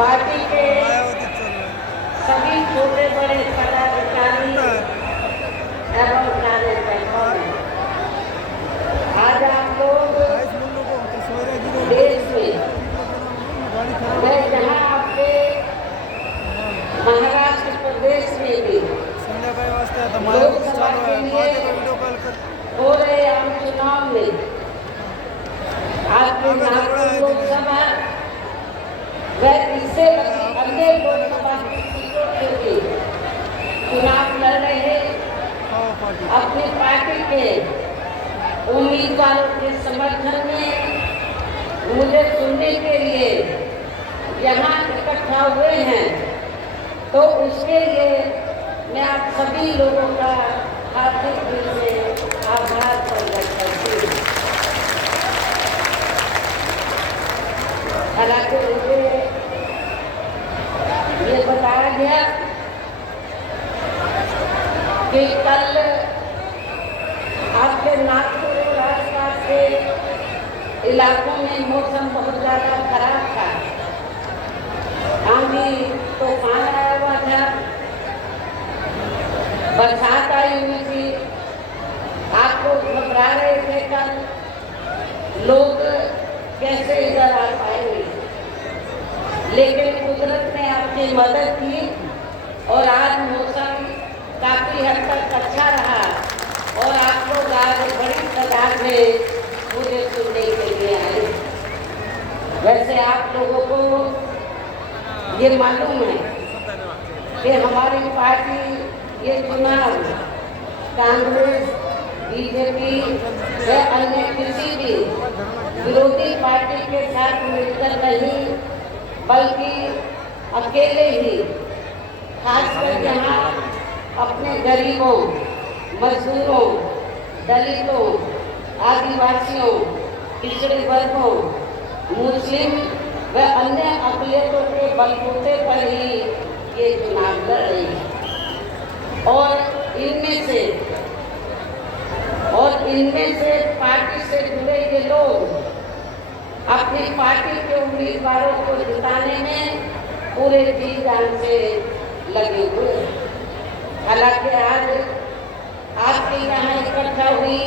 Party के सभी छोटे बड़े पदाधिकारी एवं कार्यकर्ताओं ने आज आप लोग देश में मैं जहाँ आपके महाराष्ट्र प्रदेश में भी लोकसभा के लिए हो रहे आम चुनाव में आपके नागपुर लोकसभा व इससे अन्य लोकसभा की सीटों के लिए चुनाव लड़ रहे अपनी पार्टी के उम्मीदवारों के समर्थन में मुझे सुनने के लिए यहाँ इकट्ठा हुए हैं, तो उसके लिए मैं आप सभी लोगों का हार्दिक दिल से आभार प्रकट करती हूँ। हालांकि मुझे ये बताया गया कि कल आपके नागपुर और आसपास के इलाकों में मौसम बहुत ज़्यादा खराब था, आंधी तूफान आया हुआ था, बरसात आई हुई थी, आपको घबरा रहे थे कल लोग कैसे इधर आ पाएंगे, लेकिन कुदरत ने आपकी मदद की और आज मौसम काफी हद तक अच्छा रहा और आप लोग आज बड़ी तादाद में मुझे सुनने के लिए आए। वैसे आप लोगों को ये मालूम है कि हमारी पार्टी ये चुनाव कांग्रेस, बीजेपी या अन्य किसी भी विरोधी पार्टी के साथ मिलकर नहीं, बल्कि अकेले ही, खासकर यहाँ अपने गरीबों, मजदूरों, दलितों, आदिवासियों, पिछड़े वर्गों, मुस्लिम व अन्य अक़लियतों के बलबूते पर ही ये चुनाव लड़ रही है और इनमें से पार्टी से जुड़े ये लोग अपनी पार्टी के उम्मीदवारों को जिताने में पूरे जी जान से लगे हुए। हालांकि आज आपके यहाँ इकट्ठा हुई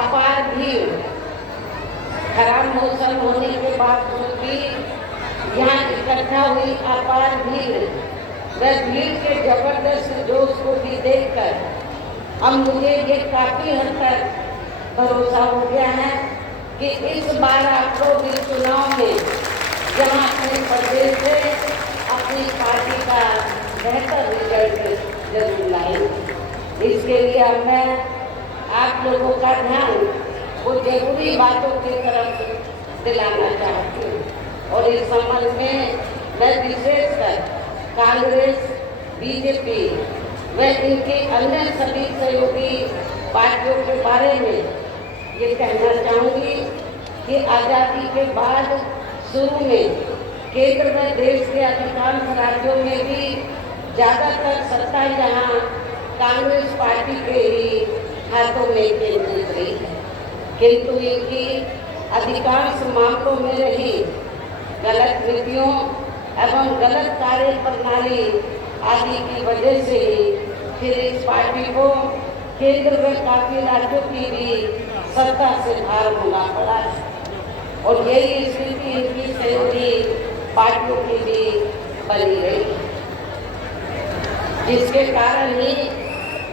अपार भीड़, खराब मौसम होने के बावजूद भी यहाँ इकट्ठा हुई अपार भीड़ व भीड़ के जबरदस्त जोश को भी देखकर अब मुझे ये काफी हद तक भरोसा हो गया है कि इस बार आप लोग इस चुनाव में जहाँ अपने प्रदेश से अपनी पार्टी का बेहतर रिजल्ट जरूर लाएंगे। इसके लिए अब मैं आप लोगों का ध्यान वो जरूरी बातों की तरफ दिलाना चाहती हूँ और इस संबंध में मैं विशेषकर कांग्रेस, बीजेपी व इनकी अन्य सभी सहयोगी पार्टियों के बारे में ये कहना चाहूँगी कि आज़ादी के बाद शुरू में केंद्र में देश के अधिकांश राज्यों में भी ज़्यादातर सत्ता यहाँ कांग्रेस पार्टी के ही हाथों में केंद्रित रही है, किंतु इनकी अधिकांश मामलों में रही गलत नीतियों एवं गलत कार्य प्रणाली आदि की वजह से ही फिर इस पार्टी को केंद्र में काफी राज्यों की भी सत्ता से बाहर होना पड़ा है और यही स्थिति इनकी सहयोगी पार्टियों की भी बनी रही, जिसके कारण ही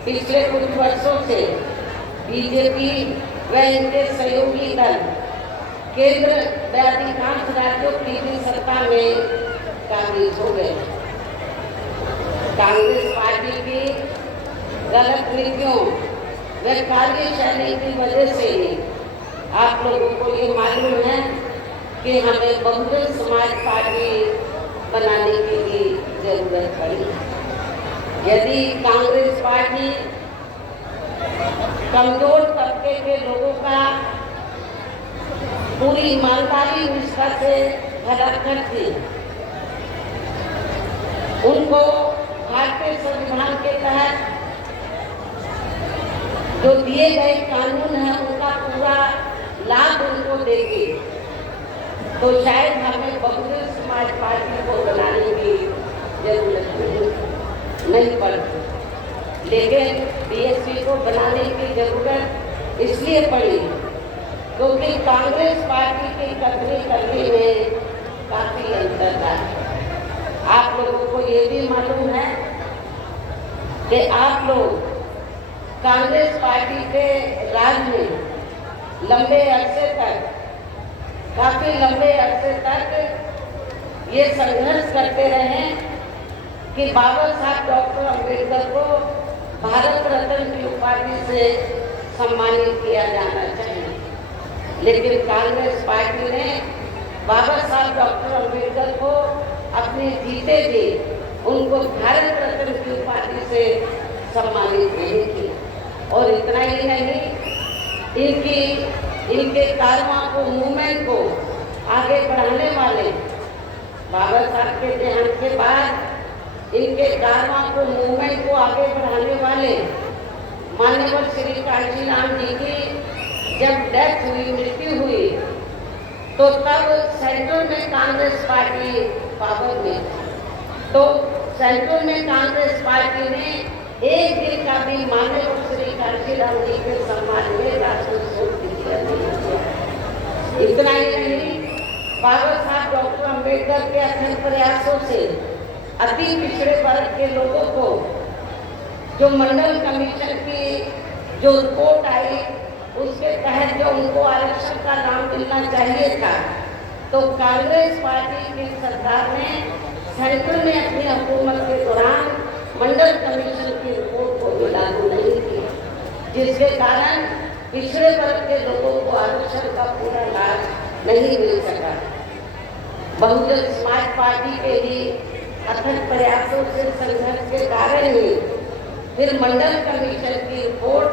पिछले कुछ वर्षों से बीजेपी व इनके सहयोगी दल केंद्र व अधिकांश राज्यों की भी सत्ता में काबिज हो गए। कांग्रेस पार्टी की गलत नीतियों व कार्यशैली की वजह से ही आप लोगों को ये मालूम है कि हमें बहुजन समाज पार्टी बनाने की भी जरूरत पड़ी। यदि कांग्रेस पार्टी कमजोर तबके के लोगों का पूरी ईमानदारी निष्ठा से भला करती, उनको भारतीय संविधान के तहत जो दिए गए कानून है उनका पूरा लाभ उनको देगी, तो शायद हमें बहुजन समाज पार्टी को बनाने की जरूरत नहीं पड़ती, लेकिन बीएसपी को बनाने की जरूरत इसलिए पड़ी क्योंकि कांग्रेस पार्टी की कथनी करने में काफी अंतर था। आप लोगों को ये भी मालूम है कि आप लोग कांग्रेस पार्टी के राज में लंबे अरसे तक, काफी लंबे अरसे तक ये संघर्ष करते रहे कि बाबा साहब डॉक्टर अम्बेडकर को भारत रत्न की उपाधि से सम्मानित किया जाना चाहिए, लेकिन कांग्रेस पार्टी ने बाबा साहब डॉक्टर अम्बेडकर को अपने जीते भी उनको भारत रत्न की उपाधि से सम्मानित नहीं किया। और इतना ही नहीं, इनके कारवां को, मूवमेंट को आगे बढ़ाने वाले, बाबा साहब के देहांत के बाद इनके कारवां को, मूवमेंट को आगे बढ़ाने वाले माननीय श्री कांशीराम जी की जब डेथ हुई, मृत्यु हुई, तो तब सेंट्रल में कांग्रेस पार्टी पावर में थी। तो सेंट्रल में कांग्रेस पार्टी ने एक दिन का भी माननीय श्री कांशीराम जी के सम्मान में राष्ट्रीय शोक किया नहीं किया। इतना ही नहीं, बाबा साहब डॉक्टर अम्बेडकर के अथक प्रयासों से अति पिछड़े वर्ग के लोगों को जो मंडल कमीशन की जो रिपोर्ट आई, उसके तहत जो उनको आरक्षण का लाभ मिलना चाहिए था, तो कांग्रेस पार्टी की सरकार ने सेंट्रल में अपनी हुकूमत के दौरान मंडल कमीशन की रिपोर्ट को भी लागू नहीं किया, जिसके कारण पिछड़े वर्ग के लोगों को आरक्षण का पूरा लाभ नहीं मिल सका। बहुजन समाज पार्टी के भी अथक प्रयासों से, संघर्ष के कारण ही फिर मंडल कमीशन की रिपोर्ट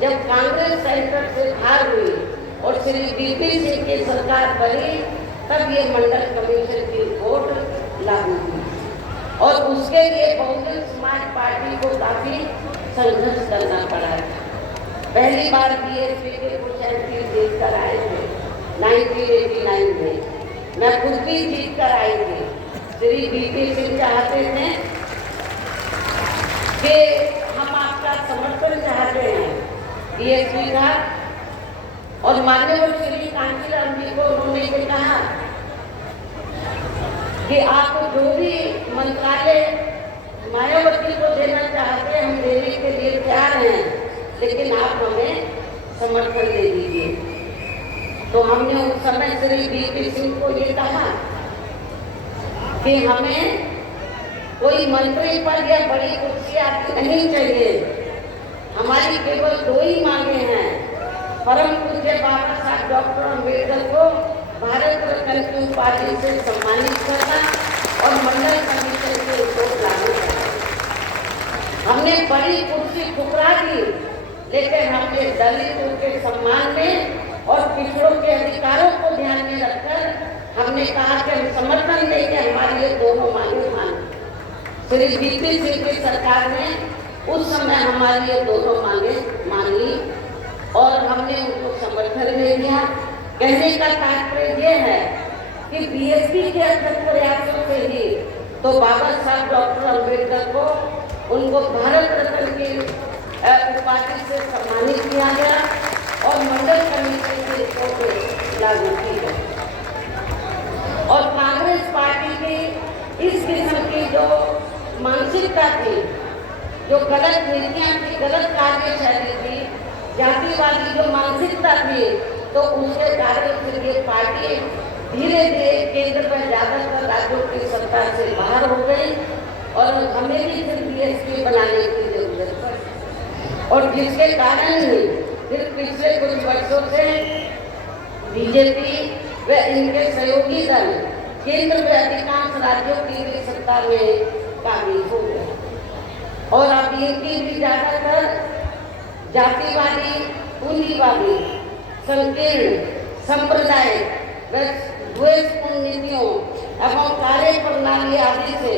जब कांग्रेस सेंटर से हार हुई और श्री वीपी सिंह की सरकार बनी, तब ये मंडल कमीशन की रिपोर्ट लागू हुई और उसके लिए बहुजन समाज पार्टी को काफी संघर्ष करना पड़ा। पहली बार बीएसपी के कुछ एमपी जीत कर आए थे 1989 में, मैं खुद भी जीत कर आई थी। श्री वीपी सिंह चाहते थे कि हम आपका समर्थन चाहते हैं बीएसपी का, और माननीय श्री कांशीराम जी को उन्होंने ये कहा कि आप जो भी मंत्रालय मायावती को देना चाहते हैं, हम देने के लिए तैयार हैं, लेकिन आप हमें समर्थन दे दीजिए। तो हमने उस समय श्री वीपी सिंह को ये कहा कि हमें कोई मंत्री पद या बड़ी कुर्सी आपकी नहीं चाहिए, हमारी केवल दो ही मांगे हैं, परम पूज्य बाबा साहब डॉक्टर अम्बेडकर को भारत रत्न की उपाधि से सम्मानित करना और मंडल कमीशन के रिपोर्ट लागू करना। हमने बड़ी कुर्सी ठुकरा दी, लेकिन हमने दलितों के सम्मान में और पिछड़ों के अधिकारों को ध्यान में रखकर हमने कहा कि हम समर्थन देंगे, हमारी ये दोनों मांगे मान। श्री वीपी सिंह की सरकार ने उस समय हमारी ये दोनों मांगे मान ली और हमने उनको समर्थन दे दिया। कहने का तात्पर्य ये है कि बीएसपी के अथक प्रयासों से ही तो बाबा साहब डॉक्टर अम्बेडकर को उनको भारत रत्न की उपाधि से सम्मानित किया गया और मंडल कमीशन की रिपोर्ट लागू की गई। और कांग्रेस पार्टी की इस किस्म की जो मानसिकता थी, जो गलत नीतियाँ थी, गलत कार्यशैली थी, जातिवादी जो मानसिकता थी, तो उसके कारण फिर ये पार्टी धीरे धीरे केंद्र में ज्यादातर राज्यों की सत्ता से बाहर हो गई और हमें भी फिर बीएसपी बनाने की जरूरत पड़ी। और जिसके कारण ही फिर पिछले कुछ वर्षों से बीजेपी व इनके सहयोगी दल केंद्र में अधिकांश राज्यों की भी सत्ता में काबिज हो गए और अब इनकी भी ज्यादातर जातिवादी, पूंजीवादी, संकीर्ण, सांप्रदायिक व द्वेषपूर्ण नीतियों एवं कार्य प्रणाली आदि से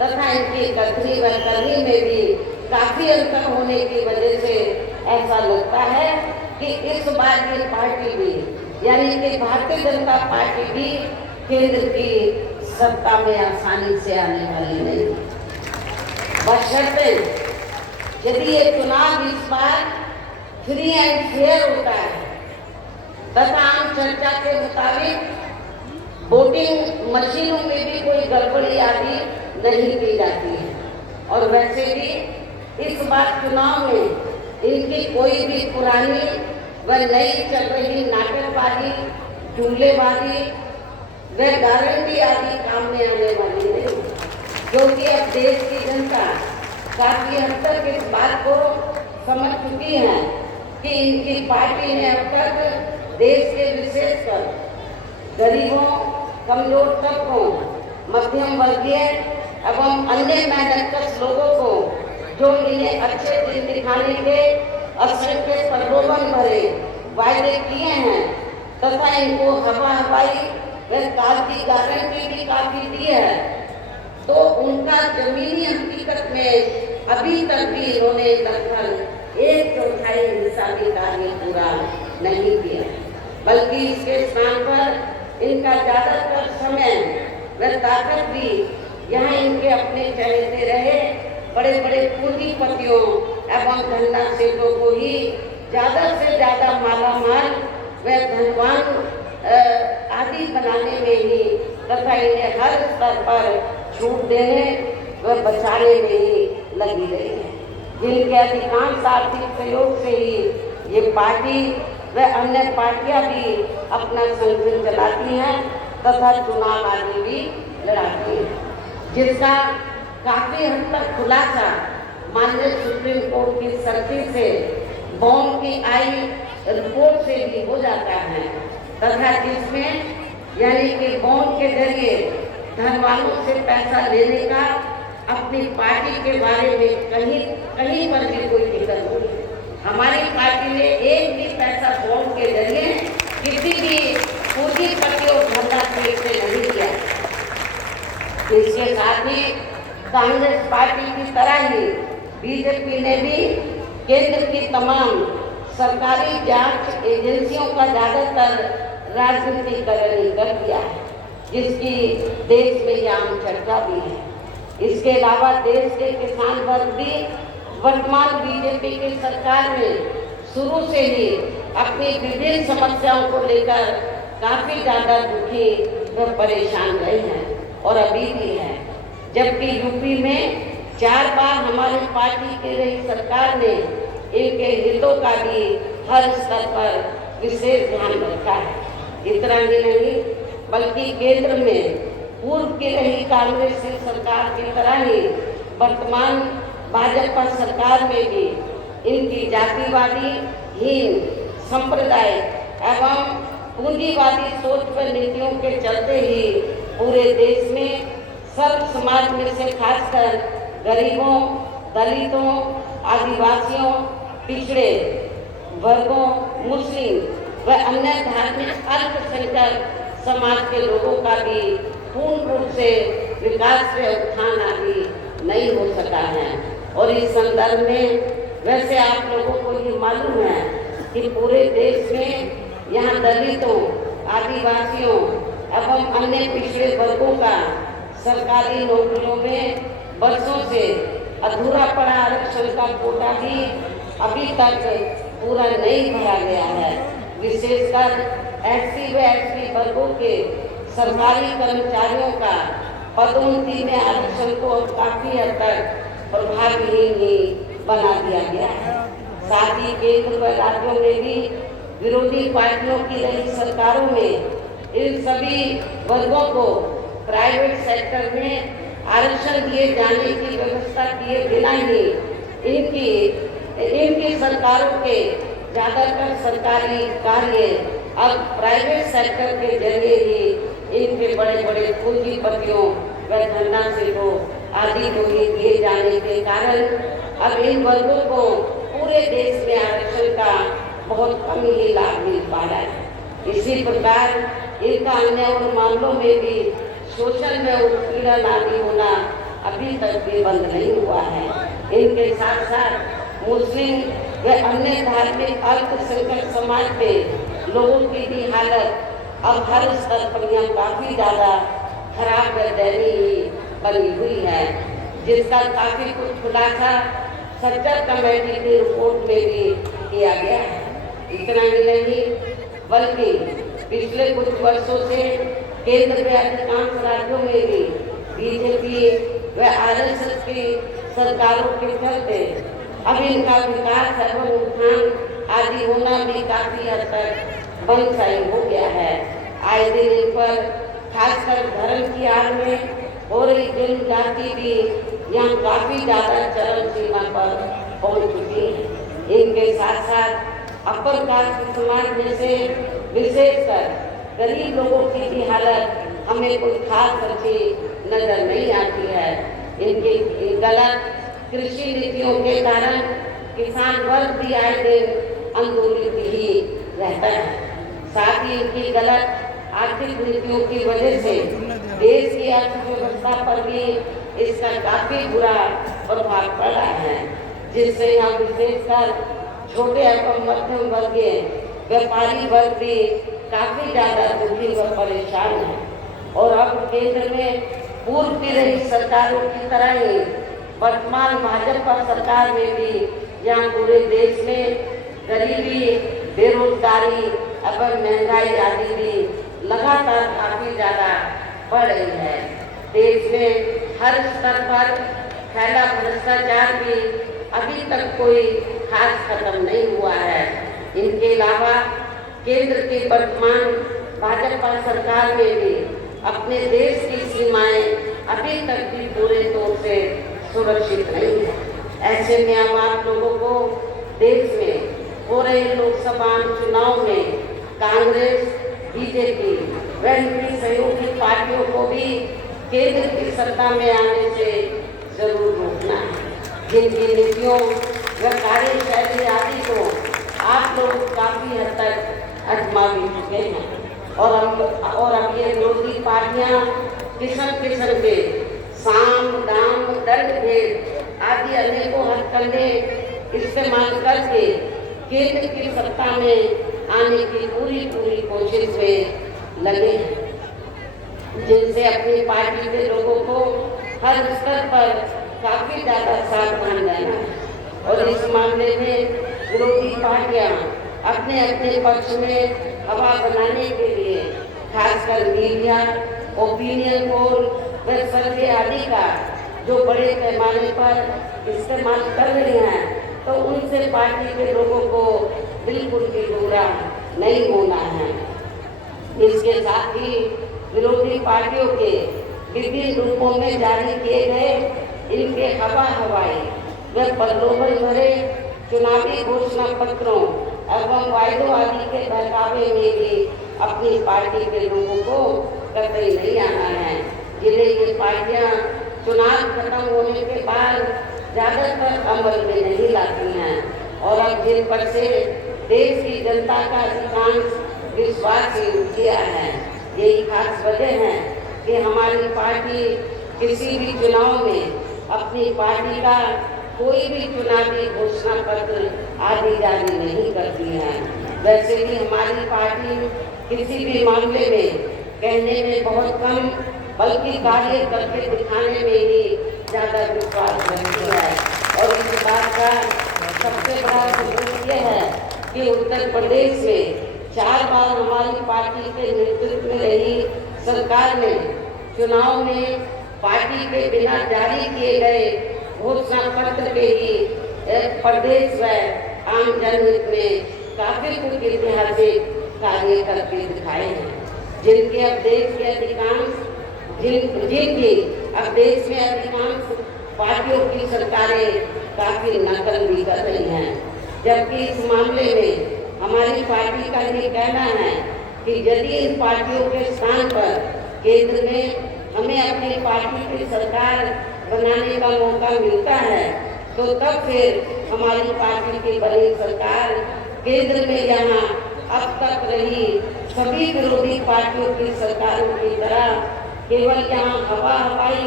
तथा इनकी कथनी व करनी में भी काफी अंतर होने की वजह से ऐसा लगता है कि इस बार की पार्टी भी, यानी कि भारतीय जनता पार्टी भी केंद्र की सत्ता में आसानी से आने वाली नहीं, बशर्ते यदि ये चुनाव इस बार फ्री एंड फेयर होता है तथा आम चर्चा के मुताबिक वोटिंग मशीनों में भी कोई गड़बड़ी आदि नहीं की जाती है। और वैसे भी इस बार चुनाव में इनकी कोई भी पुरानी व नई चल रही नाटकबाजी, जुमलेबाजी व गारंटी आदि काम में आने वाली नहीं, क्योंकि अब देश की जनता काफी हद तक इस बात को समझ चुकी है कि इनकी पार्टी ने अब तक देश के विशेषकर गरीबों, कमजोर तबकों, मध्यम वर्गीय एवं अन्य मेहनतकश लोगों को जो इन्हें अच्छे दिन दिखाने के असंख्य प्रलोभन भरे वायदे किए हैं तथा इनको हवाई व काल की गारंटी भी काफी दी है, तो उनका जमीनी हकीकत में अभी तक भी इन्होंने लगभग 1/4 हिस्सा भी कार्य पूरा नहीं किया, बल्कि इसके स्थान पर इनका ज्यादातर समय व ताकत भी यहाँ इनके अपने चहेते रहे बड़े बड़े पूंजीपतियों एवं धंधा सेठों को ही ज्यादा से ज्यादा मालामाल व धनवान आदि बनाने में ही तथा इन्हें हर स्तर पर छूट देने व बचाने में ही लगी रही है, जिनके अधिकांश आर्थिक सहयोग से ही ये पार्टी व अन्य पार्टियां भी अपना संगठन चलाती हैं तथा चुनाव आदि भी लड़ाती हैं, जिसका काफी हद तक खुलासा माननीय सुप्रीम कोर्ट की सख्ती से बॉन्ड की आई रिपोर्ट से भी हो जाता है तथा जिसमें यानी कि बॉन्ड के जरिए धनवानों से पैसा लेने का अपनी पार्टी के बारे में कहीं पर भी कोई दिक्कत नहीं। हमारी पार्टी ने एक भी पैसा बॉन्ड के जरिए किसी भी पूंजीपति और धंधा से नहीं दिया। इसके साथ ही कांग्रेस पार्टी की तरह ही बीजेपी ने भी केंद्र की तमाम सरकारी जांच एजेंसियों का ज्यादातर राजनीतिकरण कर दिया है, जिसकी देश में यह आम चर्चा भी है। इसके अलावा देश के किसान वर्ग भी वर्तमान बीजेपी की सरकार में शुरू से ही अपनी विभिन्न समस्याओं को लेकर काफी ज्यादा दुखी व परेशान रहे हैं और अभी भी है, जबकि यूपी में 4 बार हमारी पार्टी की रही सरकार ने इनके हितों का भी हर स्तर पर विशेष ध्यान रखा है। इतना ही नहीं बल्कि केंद्र में पूर्व की रही कांग्रेस सरकार की तरह ही वर्तमान भाजपा सरकार में भी इनकी जातिवादी हीन संप्रदाय एवं पूंजीवादी सोच व नीतियों के चलते ही पूरे देश में सर्व समाज में से खासकर गरीबों, दलितों, आदिवासियों, पिछड़े वर्गों, मुस्लिम व अन्य धार्मिक अल्पसंख्यक समाज के लोगों का भी पूर्ण रूप से विकास व उत्थान आदि नहीं हो सका है। और इस संदर्भ में वैसे आप लोगों को ये मालूम है कि पूरे देश में यहाँ दलितों, आदिवासियों एवं अन्य पिछड़े वर्गों का सरकारी नौकरियों में वर्षों से अधूरा पड़ा आरक्षण का कोटा भी अभी तक पूरा नहीं भरा गया है। विशेषकर एससी व एसटी वर्गों के सरकारी कर्मचारियों का पदोन्नति में आरक्षण को काफी हद तक प्रभावहीन ही बना दिया गया है। साथ ही केंद्र व राज्यों में भी विरोधी पार्टियों की रही सरकारों में इन सभी वर्गों को प्राइवेट सेक्टर में आरक्षण दिए जाने की व्यवस्था किए बिना ही इनकी सरकारों के ज्यादातर सरकारी कार्य अब प्राइवेट सेक्टर के जरिए ही इनके बड़े बड़े पूंजीपतियों व धंधा सेठों आदि को ही दिए जाने के कारण अब इन वर्गों को पूरे देश में आरक्षण का बहुत कम ही लाभ मिल पा रहा है। इसी प्रकार इनका अन्य उन मामलों में भी शोषण व उत्पीड़न आदि होना अभी तक भी बंद नहीं हुआ है। इनके साथ साथ मुस्लिम व अन्य धार्मिक अल्पसंख्यक समाज के लोगों की भी हालत अब हर स्तर पर यहाँ काफ़ी ज़्यादा खराब व दयनीय बनी हुई है, जिसका काफ़ी कुछ खुलासा सज्जर कमेटी की रिपोर्ट में भी किया गया है। इतना ही नहीं बल्कि पिछले कुछ वर्षों से केंद्र के अधिकांश राज्यों में भी बीजेपी व आरएसएस की सरकारों के चलते अब इनका विकास एवं उत्थान आदि होना भी काफी हद तक बंदशाई हो गया है। आए दिन इन पर खासकर धर्म की आड़ में हो रही जनजाति भी यहाँ काफी ज्यादा चरम सीमा पर पहुंच चुकी है। इनके साथ साथ अपर कास्ट समाज जैसे विशेषकर गरीब लोगों की भी हालत हमें कोई खास अच्छी नजर नहीं आती है। इनकी गलत कृषि नीतियों के कारण किसान वर्ग भी आए दिन आंदोलित ही रहता है। साथ ही इनकी गलत आर्थिक नीतियों की वजह से देश की अर्थव्यवस्था पर भी इसका काफी बुरा प्रभाव पड़ा है, जिससे यहाँ विशेषकर छोटे एवं मध्यम वर्गीय व्यापारी वर्ग भी काफी ज्यादा दुखी व परेशान है। और अब केंद्र में पूर्व की रही सरकारों की तरह ही वर्तमान भाजपा सरकार में भी यहाँ पूरे देश में गरीबी, बेरोजगारी एवं महंगाई आदि भी लगातार काफी ज्यादा बढ़ रही है। देश में हर स्तर पर फैला भ्रष्टाचार भी अभी तक कोई खास खत्म नहीं हुआ है। इनके अलावा केंद्र की वर्तमान भाजपा सरकार में भी अपने देश की सीमाएं अभी तक भी पूरे तौर से सुरक्षित नहीं है। ऐसे में अब आप लोगों को देश में हो रहे लोकसभा चुनाव में कांग्रेस, बीजेपी व इनकी सहयोगी पार्टियों को भी केंद्र की सत्ता में आने से जरूर रोकना है, जिनकी नीतियों व कार्यशैली आदि को आप लोग काफी हद तक आजमा भी चुके हैं। और अब ये विरोधी पार्टियां किस्म किस्म के साम, दाम, दंड भेद आदि अनेकों हथकंडे इस्तेमाल करके केंद्र की सत्ता में आने की पूरी कोशिश में लगे हैं, जिनसे अपनी पार्टी के लोगों को हर स्तर पर काफी ज्यादा सावधान रहना है। और इस मामले में विरोधी पार्टियां अपने अपने पक्ष में हवा बनाने के लिए खासकर मीडिया, ओपिनियन पोल व सर्वे आदि का जो बड़े पैमाने पर इस्तेमाल कर रही हैं, तो उनसे पार्टी के लोगों को बिल्कुल भी गुमराह नहीं होना है। इसके साथ ही विरोधी पार्टियों के विभिन्न रूपों में जारी किए गए इनके हवाई व प्रलोभन भरे चुनावी घोषणा पत्रों एवं वायदों आदि के बहकावे में भी अपनी पार्टी के लोगों को कतई नहीं आना है, जिन्हें ये पार्टियां चुनाव खत्म होने के बाद ज्यादातर अमल में नहीं लाती हैं। और अब जिन पर से देश की जनता का अधिकांश विश्वास ही उठ गया है, यही खास वजह है कि हमारी पार्टी किसी भी चुनाव में अपनी पार्टी का कोई भी चुनावी घोषणा पत्र आदि जारी नहीं करती है। वैसे भी हमारी पार्टी किसी भी मामले में कहने में बहुत कम बल्कि कार्य करके दिखाने में ही ज़्यादा विश्वास रखती है। और इस बात का सबसे बड़ा सबूत यह है कि उत्तर प्रदेश में 4 बार हमारी पार्टी के नेतृत्व में रही सरकार ने चुनाव में पार्टी के बिना जारी किए गए घोषणा पत्र के ही प्रदेश व आम जनहित में काफी कुछ ऐतिहासिक कार्य करके दिखाए हैं, जिनकी अब देश के अधिकांश पार्टियों की सरकारें काफी नकल भी कर रही हैं। जबकि इस मामले में हमारी पार्टी का ये कहना है कि यदि इन पार्टियों के स्थान पर केंद्र में हमें अपनी पार्टी की सरकार बनाने का मौका मिलता है, तो तब फिर हमारी पार्टी की बनी सरकार केंद्र में यहाँ अब तक रही सभी विरोधी पार्टियों की सरकारों की तरह केवल यहाँ हवाई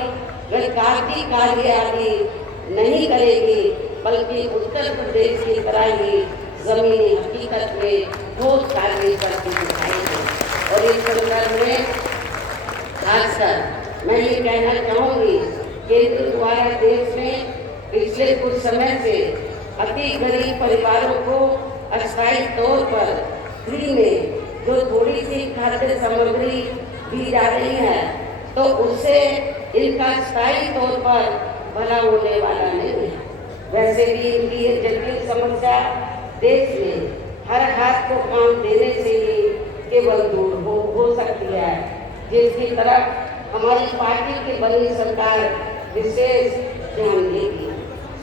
व कार्य आदि नहीं करेगी, बल्कि उत्तर प्रदेश की तरह ही जमीनी हकीकत में ठोस कार्य करके दिखाएगी। और इस संदर्भ में खासकर मैं ये कहना चाहूँगी, केंद्र द्वारा देश में पिछले कुछ समय से अति गरीब परिवारों को अस्थायी तौर पर फ्री में जो थोड़ी सी खाद्य सामग्री दी जा रही है, तो उससे इनका स्थायी तौर पर भला होने वाला नहीं है। वैसे भी इनकी ये जटिल समस्या देश में हर हाथ को काम देने से ही केवल दूर हो सकती है, जिसकी तरफ हमारी पार्टी की बनी सरकार विशेष ध्यान देगी।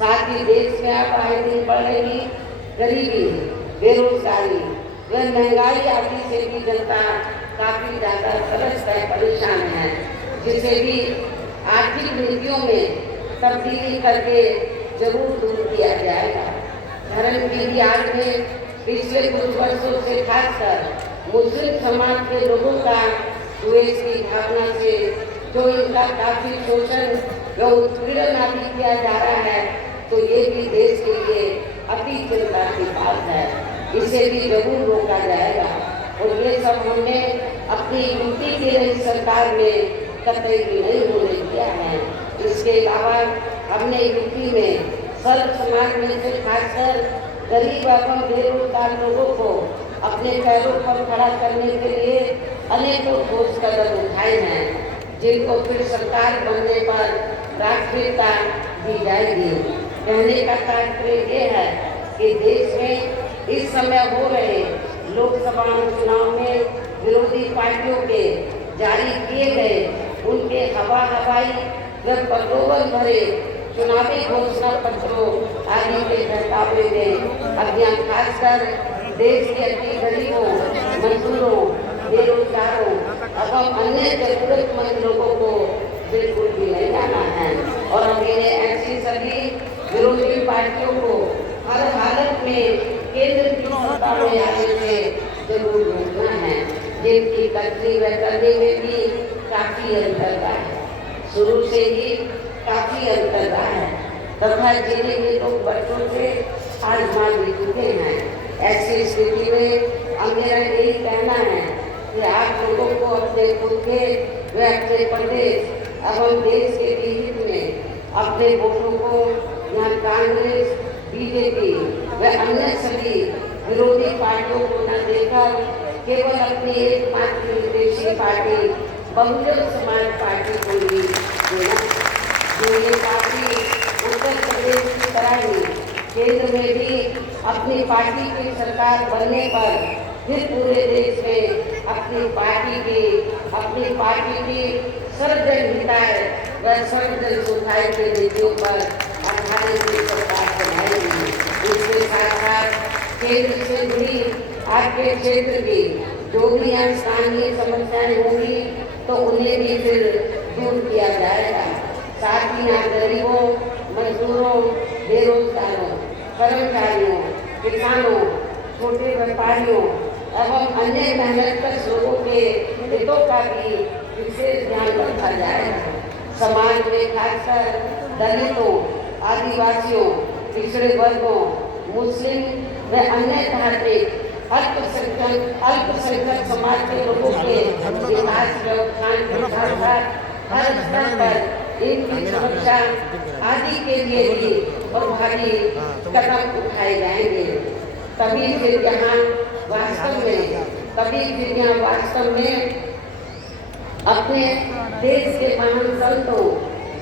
साथ ही देश में अब आए दिन बढ़ रही गरीबी, बेरोजगारी व महंगाई आदि से भी जनता काफी ज्यादा त्रस्त है, परेशान है, जिसे भी आर्थिक नीतियों में तब्दीली करके जरूर दूर किया जाएगा। धर्म की भी आड़ में पिछले कुछ वर्षों से खासकर मुस्लिम समाज के लोगों का द्वेष की भावना से जो इनका काफी शोषण व उत्पीड़न आदि किया जा रहा है, तो ये भी देश के लिए अति चिंता की बात है। इसे भी जरूर रोका जाएगा और ये सब हमने अपनी यूपी की नई सरकार में कतई भी नहीं होने दिया है। इसके अलावा हमने यूपी में सर्व समाज में से खासकर गरीब एवं बेरोजगार लोगों को अपने पैरों पर खड़ा करने के लिए अनेकों ठोस कदम उठाए हैं, जिनको फिर सरकार बनने पर प्राथमिकता दी जाएगी। कहने का तात्पर्य ये है कि देश में इस समय हो रहे लोकसभा चुनाव में विरोधी पार्टियों के जारी किए गए उनके हवाई व प्रलोभन भरे चुनावी घोषणा पत्रों आदि के बहकावे में अभियान खासकर देश के अति गरीबों, मजदूरों, बेरोजगारों एवं अन्य जरूरतमंद लोगों को बिल्कुल भी नहीं आना है। और हमें ऐसी सभी विरोधी पार्टियों को हर हालत में केंद्र की सत्ता में आने से जरूर रोकना है, जिनकी करनी व करने में भी काफी अंतर रहा है, शुरू से ही काफी अंतर रहा है तथा जिन्हें ये लोग बच्चों से आजमा भी चुके हैं। ऐसी स्थिति में अब मेरा यही कहना है कि आप लोगों को अपने खुद के व अपने प्रदेश एवं देश के हित में अपने वोटों को यहाँ कांग्रेस, बीजेपी व अन्य सभी विरोधी पार्टियों को न देकर केवल अपनी एकमात्र विदेशी पार्टी बहुजन समाज पार्टी को ही देना। जो ये पार्टी उत्तर प्रदेश की तरह ही केंद्र में भी अपनी पार्टी की सरकार बनने पर फिर पूरे देश में अपनी पार्टी की सर्वजन हिताय व सर्वजन सुखाय के नीतियों पर आधारित सरकार बनाएगी। इसके साथ साथ केंद्र से जुड़ी आपके क्षेत्र की जो भी यहाँ स्थानीय समस्याएं होंगी तो उन्हें भी फिर दूर किया जाएगा। साथ ही यहाँ गरीबों, मजदूरों, बेरोजगारों, कर्मचारियों, किसानों, छोटे व्यापारियों एवं अन्य मेहनतकश लोगों के हितों का भी विशेष ध्यान रखा जाएगा। समाज में खासकर दलितों, आदिवासियों, पिछड़े वर्गों, मुस्लिम व अन्य धार्मिक अल्पसंख्यक समाज के लोगों के विकास व उत्थान के साथ साथ हर स्तर पर इनकी सुरक्षा आदि के लिए भी प्रभावी कदम उठाए जाएंगे। तभी फिर यहाँ वास्तव में अपने देश के महान संतों,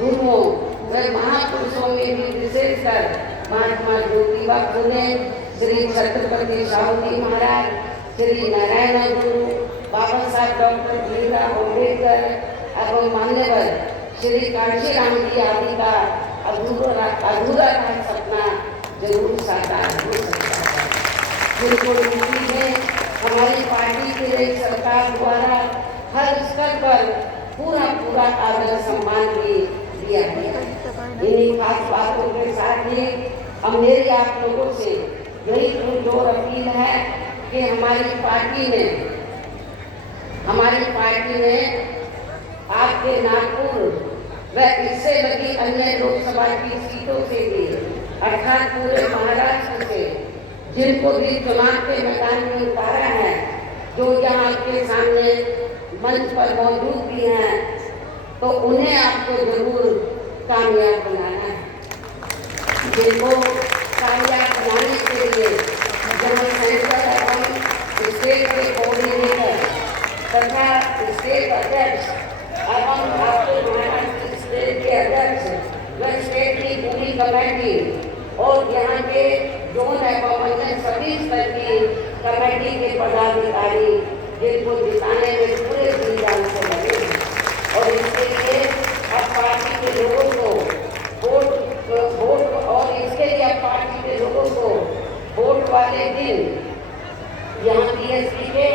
गुरुओं व महापुरुषों में भी विशेषकर महात्मा ज्योतिबा फुले, श्री छत्रपति शाहू जी महाराज, श्री नारायण गुरु, बाबा साहब डॉक्टर भीमराव अम्बेडकर एवं मान्यवर श्री कांशीराम जी आदि का अधूरा सपना जरूर साकार हो सकता है, जिनको यूपी में हमारी पार्टी की नई सरकार द्वारा हर स्तर पर पूरा आदर सम्मान भी दिया गया। इन्हीं खास बातों के साथ ही अब मेरी आप लोगों से यही पुरजोर अपील है कि हमारी पार्टी ने आपके नागपुर व इससे लगी अन्य लोकसभा की सीटों से भी अर्थात पूरे महाराष्ट्र से जिनको भी चुनाव के मैदान में उतारा है, जो यहाँ के सामने मंच पर मौजूद भी हैं, तो उन्हें आपको जरूर कामयाब बनाना है। जिनको कामयाब बनाने के लिए जहाँ सेंटर एवं स्टेट के कोऑर्डिनेटर तथा स्टेट अध्यक्ष एवं आपके महाराष्ट्र स्टेट के अध्यक्ष व स्टेट की पूरी कमेटी और यहाँ के जोन एवं अन्य सभी स्तर की कमेटी के पदाधिकारी जिनको जिताने में पूरे जी जान से लगे और इसके लिए अब पार्टी के लोगों को वोट और इसके लिए अब पार्टी के लोगों को वोट वाले दिन यहाँ बीएसपी के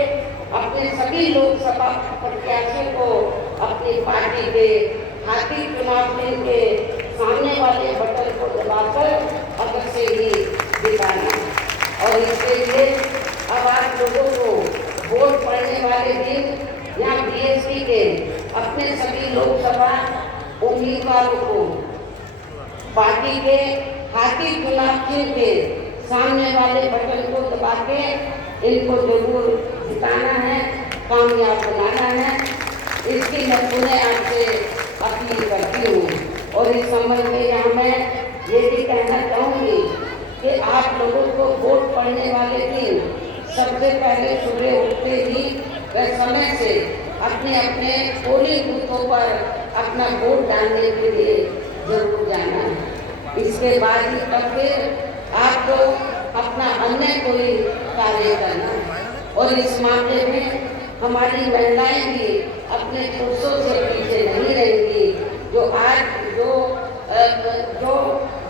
अपने सभी लोकसभा प्रत्याशियों को अपनी पार्टी के हाथी चुनाव चिन्ह के सामने वाले बटन को दबाकर अगर से ही दिखाना और इसके लिए अब आप लोगों को वोट पड़ने वाले दिन यहाँ बीएसपी के अपने सभी लोकसभा उम्मीदवारों को पार्टी के हाथी चुनाव चिन्ह के सामने वाले बटन को दबा के इनको जरूर जिताना है, कामयाब बनाना है। इसकी मैं पुनः आपसे अपील करती हूँ और इस संबंध में यहाँ मैं ये भी कहना चाहूँगी कि आप लोगों को वोट पड़ने वाले दिन सबसे पहले सुबह उठते ही व समय से अपने अपने पोलिंग बूथों पर अपना वोट डालने के लिए जरूर जाना है। इसके बाद ही तब फिर आपको अपना अन्य कोई कार्य करना है और इस मामले में हमारी महिलाएं भी अपने पुरुषों से पीछे नहीं रहेंगी। जो आज जो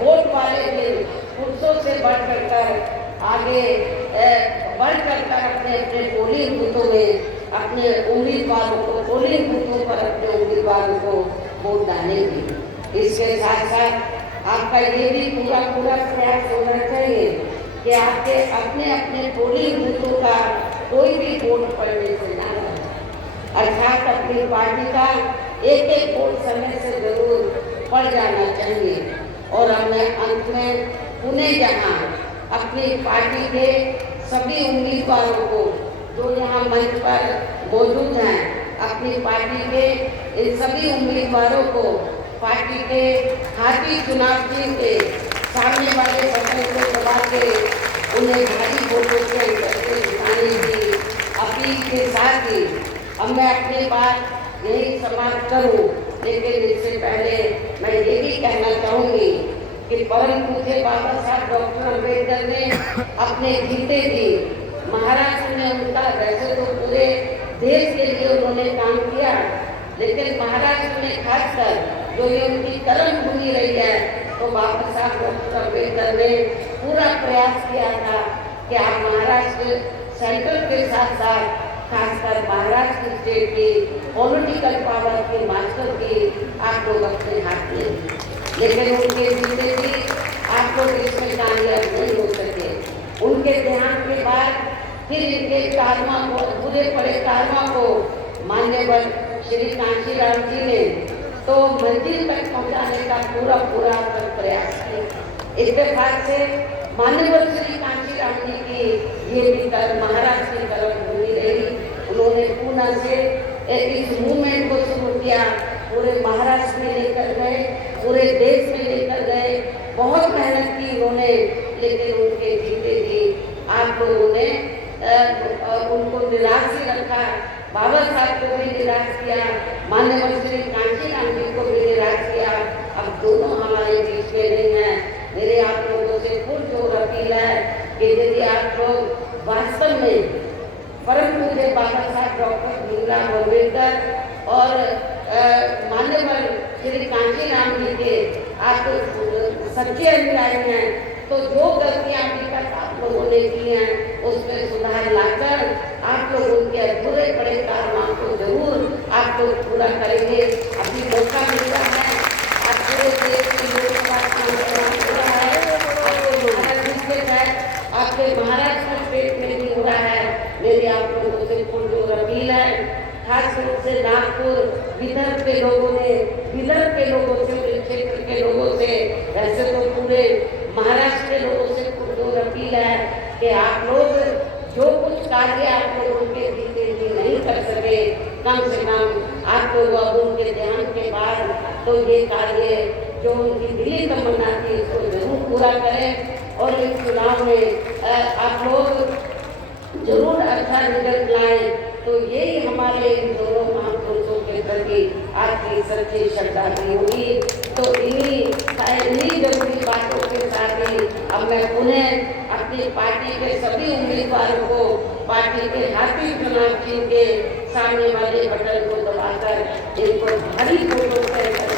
वोट वाले दिन पुरुषों से बढ़कर आगे बढ़कर अपने अपने पोलिंग बूथों में अपने उम्मीदवारों को पोलिंग बूथों पर अपने उम्मीदवारों को वोट डालेंगे। इसके साथ साथ आपका ये भी पूरा प्रयास होना चाहिए कि आपके अपने अपने पोलिंग बूथों का कोई भी वोट पड़ने से ना रहे, अर्थात अपनी पार्टी का एक एक वोट समय से जरूर पड़ जाना चाहिए। और अब मैं अंत में पुणे जहाँ अपनी पार्टी के सभी उम्मीदवारों को जो यहाँ मंच पर मौजूद हैं, अपनी पार्टी के इन सभी उम्मीदवारों को पार्टी के हाथी चुनाव चिन्ह के सामने वाले बटन को दबा के उन्हें भारी वोटों से जिताने की अपील के साथ ही अब मैं अपनी बात यही समाप्त करूं। लेकिन इससे पहले मैं ये भी कहना चाहूँगी कि परम पूज्य बाबा साहब डॉक्टर अम्बेडकर ने अपने जीते भी महाराष्ट्र में उनका वैसे तो पूरे देश के लिए उन्होंने काम किया, लेकिन महाराष्ट्र में खासकर जो ये उनकी कर्म भूमि रही है, तो बाबा साहब डॉक्टर अम्बेडकर ने पूरा प्रयास किया था कि आप महाराष्ट्र सेंट्रल के साथ साथ खासकर महाराष्ट्र स्टेट की पॉलिटिकल पावर के मास्टर की आप लोग अपने हाथ में, लेकिन उनके जीते भी आप लोग इसमें कामयाब नहीं हो सके। उनके देहांत के बाद फिर इनके कारवा को बुरे पड़े कारवा को मान्यवर श्री कांशीराम जी ने तो मंजिल तक पहुंचाने का पूरा प्रयास किया। इत्तेफाक से मान्यवर श्री कांशीराम जी की ये भी महाराष्ट्र की कर्म भूमि रही। उन्होंने पूना से इस मूवमेंट को शुरू किया, पूरे महाराष्ट्र में लेकर गए, पूरे देश में लेकर गए, बहुत मेहनत की उन्होंने, लेकिन उनके जीते भी आप लोगों ने उनको निराश ही रखा। बाबा साहब को भी निराश किया, मान्यवर श्री कांशीराम जी को भी निराश किया। अब दोनों हमारे बीच में नहीं है। मेरे आप लोगों से पुरजोर अपील है कि यदि आप लोग वास्तव में परम पूज्य बाबा साहब डॉक्टर भीमराव अम्बेडकर और मान्यवर श्री कांशीराम जी के आप सच्चे अनुयायी हैं, तो जो गलतियां अभी तक आप लोगों ने की हैं उसमें सुधार लाकर आप लोग उनके अधूरे पड़े कामों को जरूर आप लोग पूरा करेंगे। अभी मौका मिल रहा है, आप पूरे देश की लोकसभा चुनाव हो रहा है, आपके महाराष्ट्र स्टेट में भी हो रहा है। मेरी आप लोगों से पुरजोर अपील है, खास रूप से नागपुर विदर्भ के लोगों से क्षेत्र के लोगों से, वैसे तो पूरे महाराष्ट्र के लोगों से पुरजोर अपील है कि आप लोग जो कुछ कार्य आप लोगों के आप लोग अब उनके ध्यान के बाद तो ये कार्य जो उनकी दिली तमन्ना थी उसको जरूर पूरा करें और इस चुनाव में आप लोग जरूर अच्छा रिजल्ट लाएं। तो यही हमारे इन दोनों महापुरुषों के प्रति आपकी सच्ची श्रद्धांजलि होगी। तो इन्हीं जरूरी बातों के साथ ही अब मैं पुनः अपनी पार्टी के सभी उम्मीदवारों को पार्टी के हाथी चुनाव चिन्ह के सामने वाले बटन को दबाकर इनको भारी वोटों से